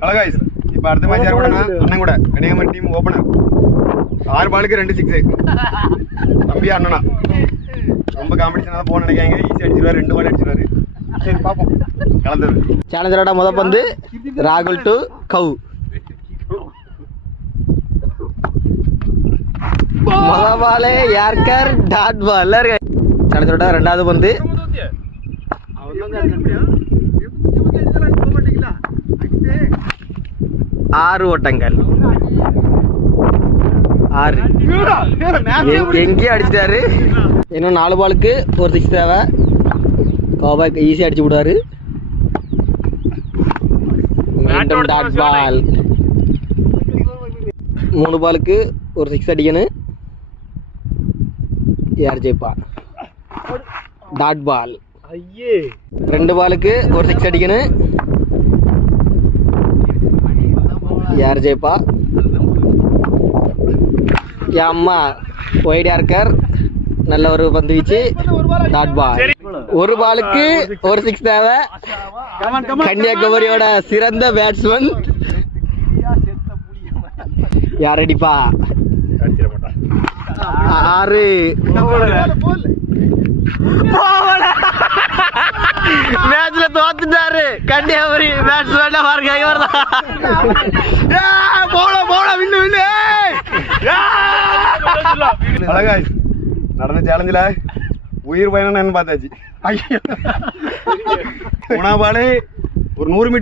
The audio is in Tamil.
guys, இப்போ அடுத்த மேட்ச் யார் கூடனா அண்ணன் கூட கன்னியாகுமரி டீம் ஓபனர் 6 பாலுக்கு 2 6 தம்பி அண்ணனா ரொம்ப காம்படிஷனா போன் நினைக்காங்க ஈஸி அடிச்சிருவாரு 2 பால் அடிச்சிருவாரு சரி பாப்போம் கலந்துரு சேலஞ்சரோட முத பந்து ராகுல் டு கவ் முத பால் யார்கர் டாட் பால் சேலஞ்சரோட ரெண்டாவது பந்து 6 ஓட்டங்கள் 6 எங்கேயும் அடிச்சிட்டாரு இன்னும் 4 பாலுக்கு ஒரு 6 தேவை கோபாக் ஈஸியாக அடிச்சு விடுவாரு மீண்டும் டாட் பால் 3 பாலுக்கு ஒரு 6 அடிக்கணும் யார் ஜெயிப்பா டாட் பால் 2 பாலுக்கு ஒரு 6 அடிக்கணும் யார் ஜெயிப்பா அம்மா ஒயிட் யார்கர் நல்ல ஒரு பந்து வீச்சு டாட் பால் 1 பாலுக்கு ஒரு 6 தேவை கன்னியாகுமரியோட சிறந்த பேட்ஸ்மேன் யார் அடிப்பா 6 மேட்ச்ல தோத்துட்டாரு கன்னியாகுமரி பேட்ஸ்மேன் பாருங்க நடந்த சேலஞ்சில உயிர் பயணம் பார்த்தாச்சு 3 பால் ஒரு 100 மீட்டர்